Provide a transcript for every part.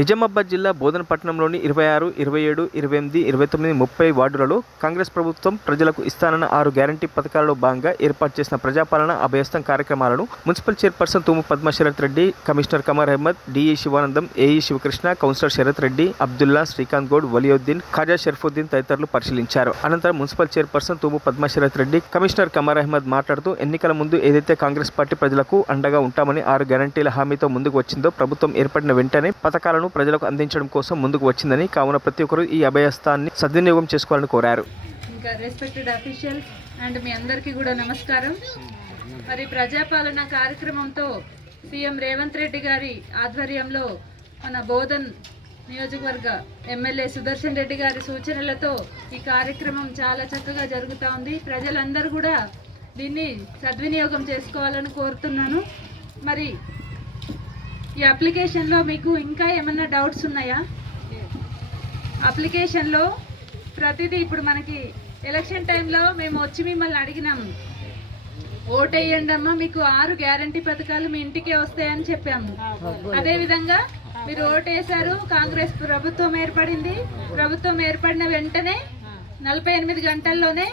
నిజామాబాద్ జిల్లా బోధనపట్నంలోని 26, 27, 28, 29, 30 వార్డులలో కాంగ్రెస్ ప్రభుత్వం ప్రజలకు ఇస్తానన్న 6 గ్యారంటీ పథకాలలో భాగంగా ఏర్పాటు చేసిన ప్రజాపాలన అభయస్థం కార్యక్రమాలను municipal chairperson Thumu Padma Sarath Reddy, commissioner Qamar Ahmed, DE Shivanandam, AE Shivakrishna, councillor Sarath Reddy, Abdullah, Srikanth Goud, Valiuddin, Khaja Sharfuddin తదితరులు పరిశీలించారు. అనంతరం municipal chairperson Thumu Padma Sarath Reddy, commissioner Qamar Ahmed మాట్లాడుతూ ఎన్నికల ముందు ఏదైతే కాంగ్రెస్ పార్టీ ప్రజలకు అండగా ఉంటామని 6 గ్యారంటీల హామీతో ముందుకు వచ్చిందో ప్రభుత్వం ఏర్పడిన వెంటనే పథకాలను ప్రజలకు అందించడం కోసం ముందుకు వచ్చిందని, కావున ప్రతి ఒక్కరూ ఈ అభయస్థాన్ని సద్వినియోగం చేసుకోవాలని కోరారు. ఇంకా రెస్పెక్టెడ్ అఫీషియల్స్ అండ్ మీ అందరికీ కూడా నమస్కారం. మరి ప్రజాపాలన కార్యక్రమంతో సీఎం రేవంత్ రెడ్డి గారి ఆధ్వర్యంలో మన బోధన్ నియోజకవర్గ ఎమ్మెల్యే సుదర్శన్ రెడ్డి గారి సూచనలతో ఈ కార్యక్రమం చాలా చక్కగా జరుగుతూ ఉంది. ప్రజలందరూ కూడా దీన్ని సద్వినియోగం చేసుకోవాలని కోరుతున్నాను. మరి ఈ అప్లికేషన్లో మీకు ఇంకా ఏమన్నా డౌట్స్ ఉన్నాయా? అప్లికేషన్లో ప్రతిదీ ఇప్పుడు మనకి ఎలక్షన్ టైంలో మేము వచ్చి మిమ్మల్ని అడిగినాము, ఓటు వేయండి అమ్మా, మీకు 6 గ్యారంటీ పథకాలు మీ ఇంటికే వస్తాయని చెప్పాము. అదేవిధంగా మీరు ఓటు వేశారు, కాంగ్రెస్ ప్రభుత్వం ఏర్పడింది. ప్రభుత్వం ఏర్పడిన వెంటనే 48 గంటల్లోనే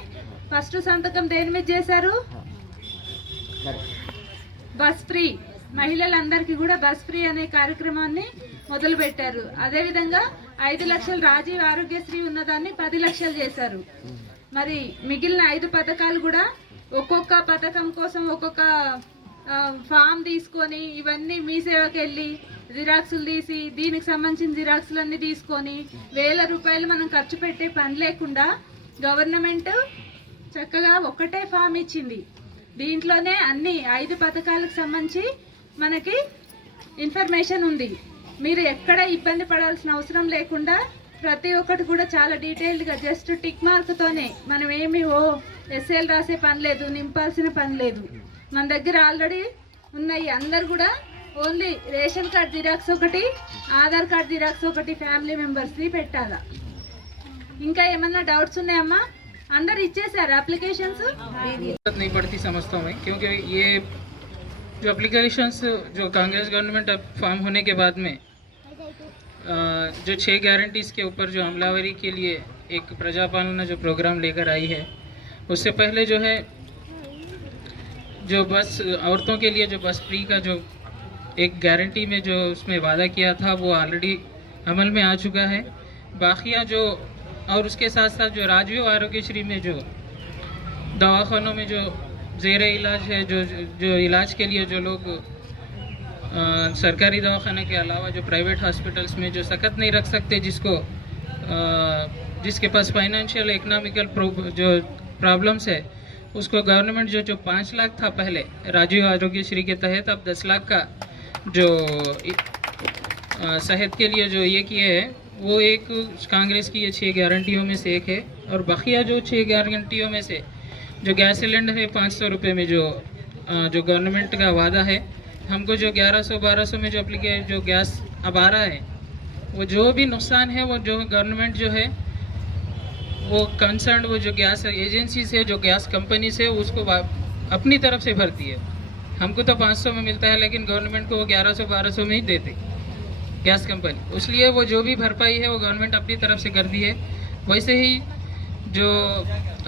ఫస్ట్ సంతకం దేని మీద చేశారు? బస్ ఫ్రీ, మహిళలందరికీ కూడా బస్ ఫ్రీ అనే కార్యక్రమాన్ని మొదలుపెట్టారు. అదేవిధంగా 5 లక్షలు రాజీవ్ ఆరోగ్యశ్రీ ఉన్నదాన్ని 10 లక్షలు చేశారు. మరి మిగిలిన 5 పథకాలు కూడా ఒక్కొక్క పథకం కోసం ఒక్కొక్క ఫామ్ తీసుకొని ఇవన్నీ మీ సేవకి వెళ్ళి జిరాక్సులు తీసి దీనికి సంబంధించిన జిరాక్సులన్నీ తీసుకొని వేల రూపాయలు మనం ఖర్చు పెట్టే పని లేకుండా గవర్నమెంట్ చక్కగా ఒక్కటే ఫామ్ ఇచ్చింది. దీంట్లోనే అన్ని 5 పథకాలకు సంబంధించి మనకి ఇన్ఫర్మేషన్ ఉంది. మీరు ఎక్కడ ఇబ్బంది పడాల్సిన అవసరం లేకుండా ప్రతి ఒక్కటి కూడా చాలా డీటెయిల్డ్గా జస్ట్ టిక్ మార్క్తోనే మనం ఏమి ఎస్ఏలు రాసే పని లేదు, నింపాల్సిన పని లేదు. మన దగ్గర ఆల్రెడీ ఉన్నాయి. అందరు కూడా ఓన్లీ రేషన్ కార్డ్ జిరాక్స్ ఒకటి, ఆధార్ కార్డ్ జిరాక్స్ ఒకటి ఫ్యామిలీ మెంబర్స్ది పెట్టాలా. ఇంకా ఏమన్నా డౌట్స్ ఉన్నాయమ్మా? अंदर इच्छेसार एप्लीकेशंस नहीं पड़ती समझता हूँ मैं, क्योंकि ये जो एप्लीकेशंस जो कांग्रेस गवर्नमेंट अब फॉर्म होने के बाद में जो 6 गारंटीज़ के ऊपर जो अमलावरी के लिए एक प्रजापालना जो प्रोग्राम लेकर आई है, उससे पहले जो है जो बस औरतों के लिए जो बस फ्री का जो एक गारंटी में जो उसमें वादा किया था वो ऑलरेडी अमल में आ चुका है. बाकिया जो और उसके साथ साथ जो राजीव आरोग्यश्री में जो दवाखानों में जो ज़ेर इलाज है, जो इलाज के लिए जो लोग सरकारी दवाखाने के अलावा जो प्राइवेट हॉस्पिटल्स में जो सकत नहीं रख सकते, जिसके पास फाइनेंशियल इकोनॉमिकल जो प्रॉब्लम्स है, उसको गवर्नमेंट जो 5 लाख था पहले राजीव आरोग्यश्री के तहत, अब 10 लाख का जो सेहत के लिए जो ये किए है, वो एक कांग्रेस की ये 6 गारंटियों में से एक है. और बाकिया जो 6 गारंटियों में से जो गैस सिलेंडर है 500 रुपये में जो गवर्नमेंट का वादा है, हमको जो 1100-1200 में जो गैस अब आ रहा है, वो जो भी नुकसान है वो जो गवर्नमेंट जो है वो कंसर्न वो जो गैस एजेंसी से जो गैस कंपनी से उसको अपनी तरफ से भरती है. हमको तो 500 में मिलता है, लेकिन गवर्नमेंट को वो 1100-1200 में ही देते गैस कंपनी. इसलिए वो जो भी भरपाई है वो गवर्नमेंट अपनी तरफ से कर दी है. वैसे ही जो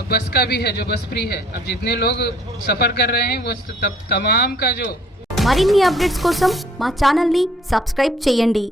बस का भी है, जो बस फ्री है, अब जितने लोग सफ़र कर रहे हैं वो तमाम का जो మరిన్ని అప్డేట్స్ కోసం మా ఛానల్ ని సబ్స్క్రైబ్ చేయండి.